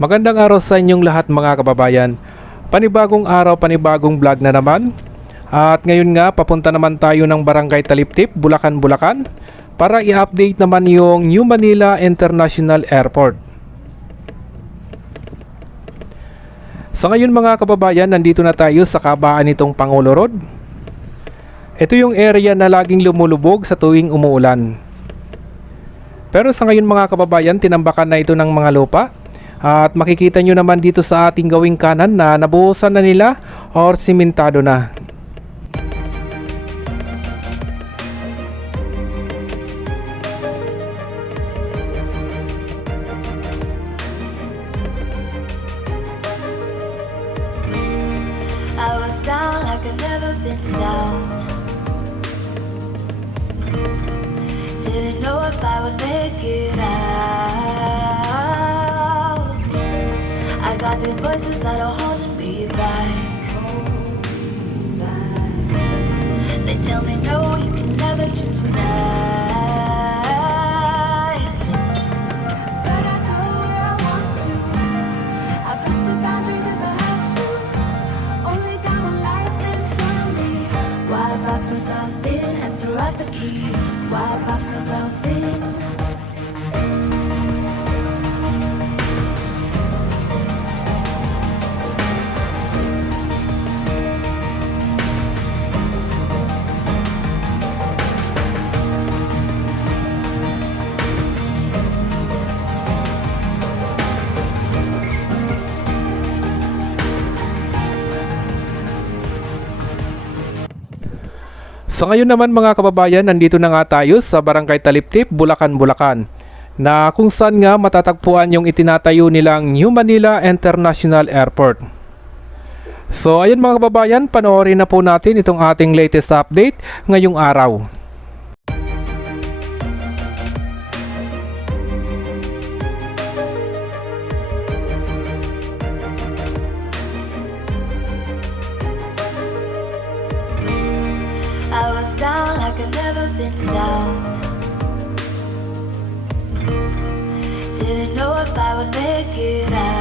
Magandang araw sa inyong lahat mga kababayan. Panibagong araw, panibagong vlog na naman. At ngayon nga papunta naman tayo ng Barangay Taliptip, Bulacan, Bulacan para i-update naman yung New Manila International Airport. Sa ngayon mga kababayan, nandito na tayo sa kabaan nitong Pangulo Road. Ito yung area na laging lumulubog sa tuwing umuulan. Pero sa ngayon mga kababayan, tinambakan na ito ng mga lupa. At makikita nyo naman dito sa ating gawing kanan na nabuhusan na nila or simentado na. I was down like I've never been down. Didn't know if I would make it out. I got these voices that are holding me back. They tell me no, you can never do that. But I go where I want to. I push the boundaries if I have to. Only got one life in front of me. Why box myself in and throw out the key? Why box myself in? Sa ngayon naman mga kababayan, nandito na nga tayo sa Barangay Taliptip, Bulacan, Bulacan, na kung saan nga matatagpuan yung itinatayo nilang New Manila International Airport. So ayun mga kababayan, panoorin na po natin itong ating latest update ngayong araw. I was down like I've never been down. Didn't know if I would make it out.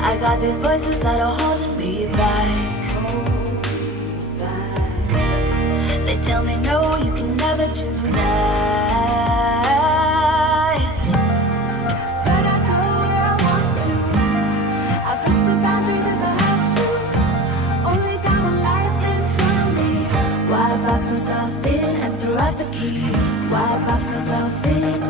I got these voices that are holding me back. They tell me no, you can never do that. But I go where I want to. I push the boundaries if I have to. Only got one life in front of me. Why box myself in and throw out the key? Why box myself in?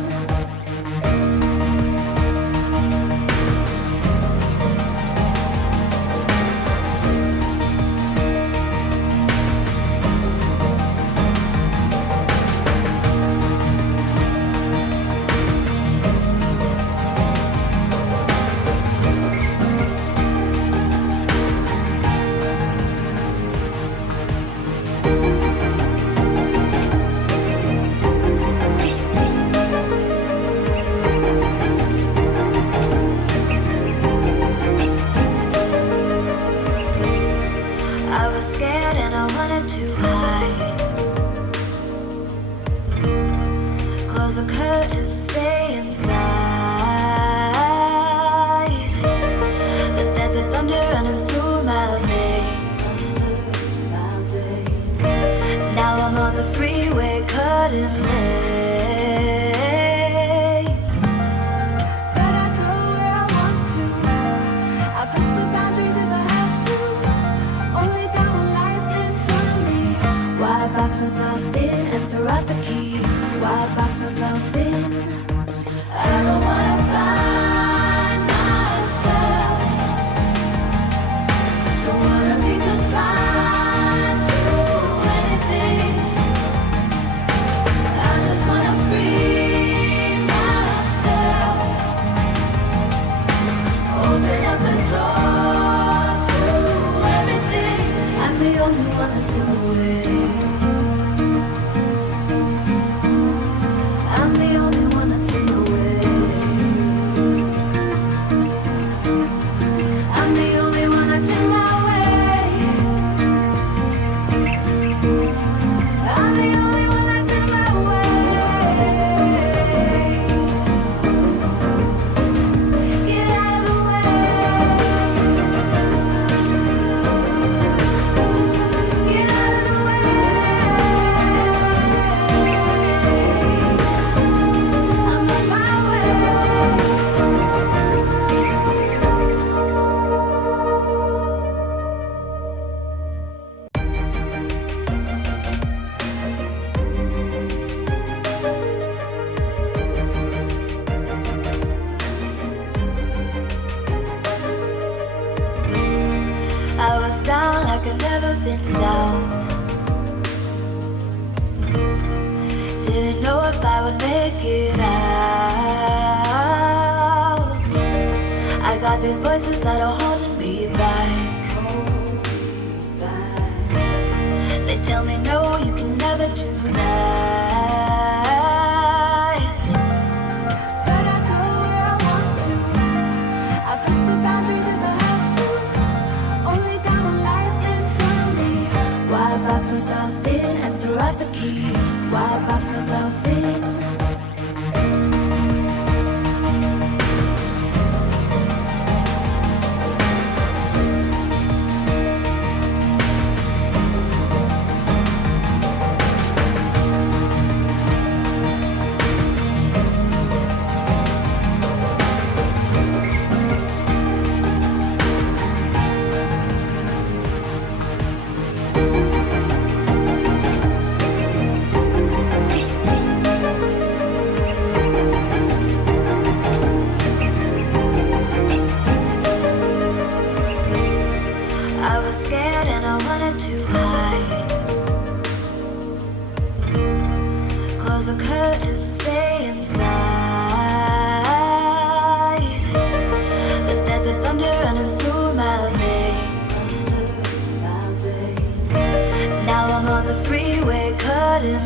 I was scared and I wanted to hide. Close the curtains, stay inside. But there's a thunder running through my veins. Now I'm on the freeway cutting lanes. But I go where I want to. I push the boundaries if I have to. Only got one life in front of me. Why box myself in and throw out the key? Why box myself in? I don't wanna find myself. Don't wanna be confined to anything. I just wanna free myself. Open up the door to everything. I'm the only one that's in the way. I'm the only one that's in the way. like I've never been down. Didn't know if I would make it out. I got these voices that are holding me back. They tell me no, you can never do that. But I go where I want to. I push the boundaries if I have to. Only got one life in front of me. Why box myself in and throw out the key? Why box myself in? I was scared and I wanted to hide. Close the curtains and stay inside. But there's a thunder running through my veins. Now I'm on the freeway cutting